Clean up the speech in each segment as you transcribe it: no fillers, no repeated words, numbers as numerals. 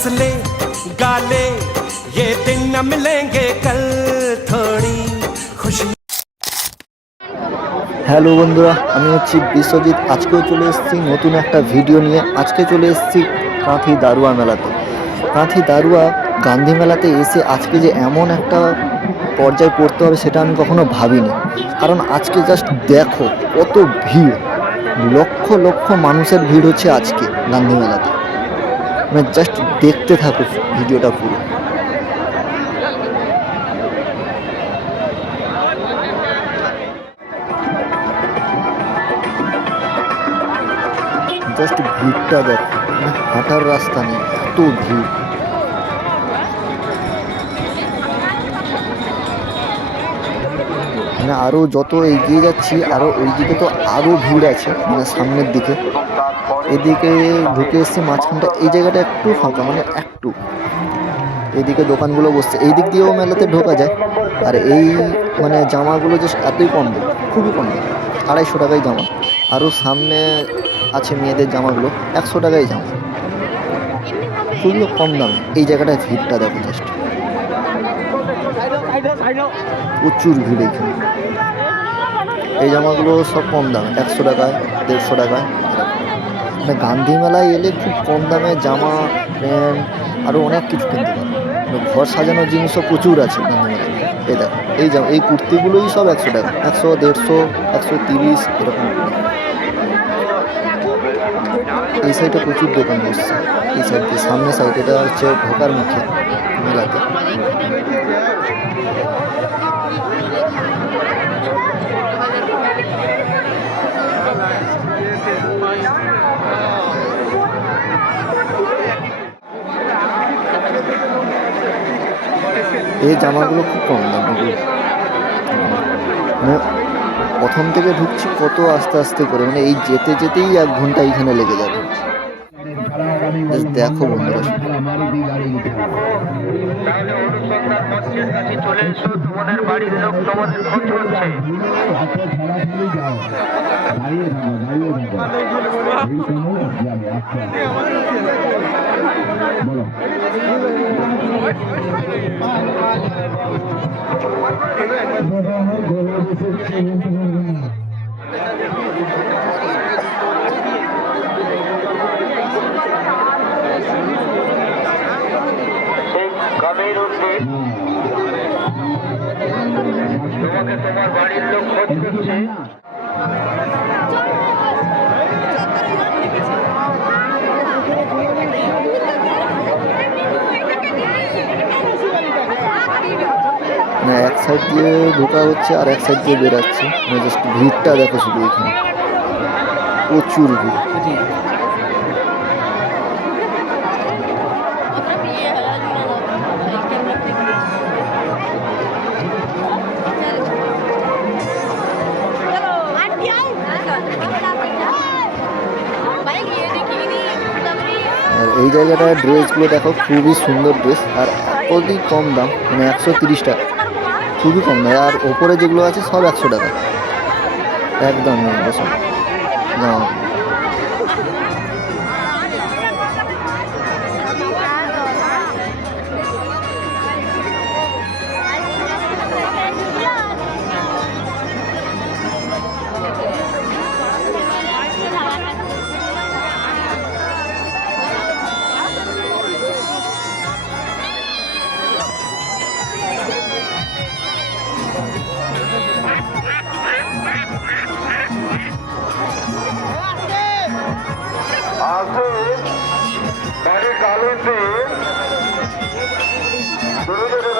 हंस ले गा ले ये दिन न मिलेंगे कल थोड़ी खुशी। হ্যালো বন্ধুরা, আমি হচ্ছি বিশ্বজিৎ। আজকেও চলে এসেছি নতুন একটা ভিডিও নিয়ে। আজকে চলে এসেছি কাঁথি দারুয়া মেলাতে। কাঁথি দারুয়া গান্ধী মেলাতে এসে আজকে যে এমন একটা পর্যায়ে পড়তে হবে সেটা আমি কখনো ভাবিনি। কারণ আজকে জাস্ট দেখো কত ভিড়, লক্ষ লক্ষ মানুষের ভিড় হচ্ছে আজকে গান্ধী মেলাতে। মানে জাস্ট দেখতে থাকো ভিডিওটা পুরো। জাস্ট ভিড়টা দেখো, মানে হাঁটার রাস্তা নেই, এত ভিড়। মানে আরও যত এগিয়ে যাচ্ছি আরও ওইদিকে তো আরও ভিড় আছে, মানে সামনের দিকে। এদিকে ঢুকে এসছি মাঝখানটা, এই জায়গাটা একটু ফাঁকা, মানে একটু এদিকে দোকানগুলো বসছে। এই দিক দিয়েও মেলাতে ঢোকা যায়। আর এই মানে জামাগুলো জাস্ট এতই কম দাম, খুবই কম দাম, 250 টাকায় জামা। আরও সামনে আছে মেয়েদের জামাগুলো 100 টাকায় জামা, খুবই কম দামে। এই জায়গাটায় ভিড়টা দেখো জাস্ট, প্রচুর ভিড় এখানে। এই জামাগুলো সব কম দামে, 100 টাকায়, 150 টাকায়। মানে গান্ধী মেলায় এলে খুব কম দামে জামা, প্যান্ট, আরও অনেক কিছু কিনতে পারো। ঘর সাজানোর জিনিসও প্রচুর আছে গান্ধী মেলায়। এই দেখো এই জামা, এই কুর্তিগুলোই সব 100 টাকা, 100, 150, 130 এরকম। এই সাইডে প্রচুর দোকান বসছে, এই সাইড দিয়ে সামনে সাইড, এটা হচ্ছে ঢোকার মুখে মেলাতে। এই জামাগুলো খুব কম দাম। মানে প্রথম থেকে ঢুকছি কত আস্তে আস্তে করে, মানে এই যেতে যেতেই 1 ঘন্টা এইখানে লেগে যাবে। দেখো বন্ধুরা, তোমাকে তোমার বাড়ির লোক খোঁজ করছে। মানে এক সাইড দিয়ে ঢোকা হচ্ছে আর এক সাইড দিয়ে বেরাচ্ছে। মানে জাস্ট ভিড়টা দেখো শুধু, এখানে প্রচুর ভিড়। আর এই জায়গাটার ড্রেসগুলো দেখো, খুবই সুন্দর ড্রেস, আর এতই কম দাম, মানে 130 টাকা, খুবই কম দাম। আর ওপরে যেগুলো আছে সব 100 টাকা, একদম বসো না।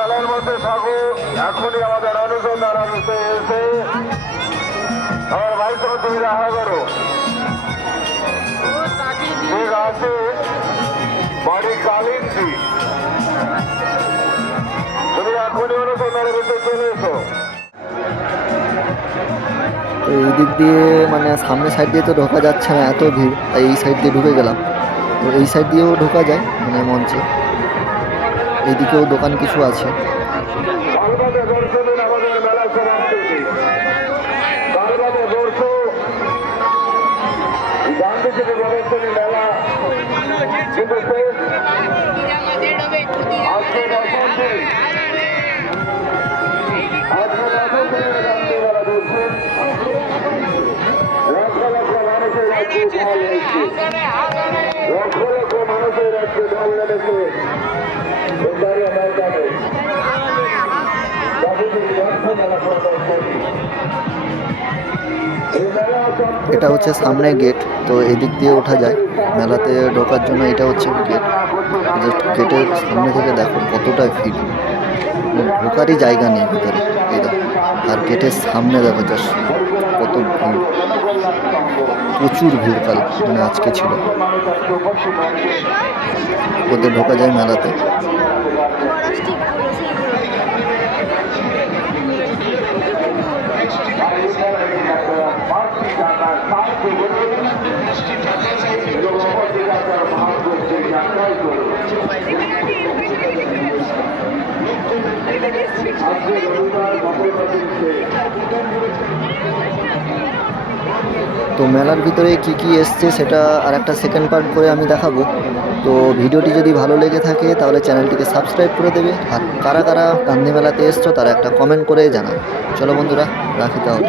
মেলার মধ্যে থাকো, এখনই আমাদের অনুসন্ধান এসে আমার ভাই সঙ্গে তুমি দেখা করো। ঠিক আছে, বাড়ি কালিন্দি, তুমি এখনই অনুসন্ধানের ভিতরে চলে এসো। তো এই দিক দিয়ে মানে সামনে সাইড দিয়ে তো ঢোকা যাচ্ছে না, এত ভিড়, তাই এই সাইড দিয়ে ঢুকে গেলাম। তো এই সাইড দিয়েও ঢোকা যায় মানে মঞ্চে। এইদিকেও দোকান কিছু আছে। গান্ধী থেকে মেলা কিন্তু লক্ষ লক্ষ মানুষের আজকে দল নেমেছে সুন্দরিয়া ময়দানে এটা হচ্ছে সামনে গেট, তো এদিক দিয়ে ওঠা যায় মেলাতে ঢোকার জন্য। এটা হচ্ছে গেট, গেটের সামনে থেকে দেখো কতটা ভিড়, ঢোকারই জায়গা নেই ভিতরে এই দেখো। আর গেটের সামনে দেখো জাস্ট কত ভিড়, প্রচুর ভিড় কাল মানে আজকে ছিল। ওদের ঢোকা যায় মেলাতে। তো মেলার ভিতরে কি কি এসছে সেটা আর একটা সেকেন্ড পার্ট করে আমি দেখাবো। তো ভিডিওটি যদি ভালো লেগে থাকে তাহলে চ্যানেলটিকে সাবস্ক্রাইব করে দেবে। আর কারা কারা গান্ধী মেলাতে এসছো তারা একটা কমেন্ট করে জানাও। চলো বন্ধুরা, রাখি তাহলে।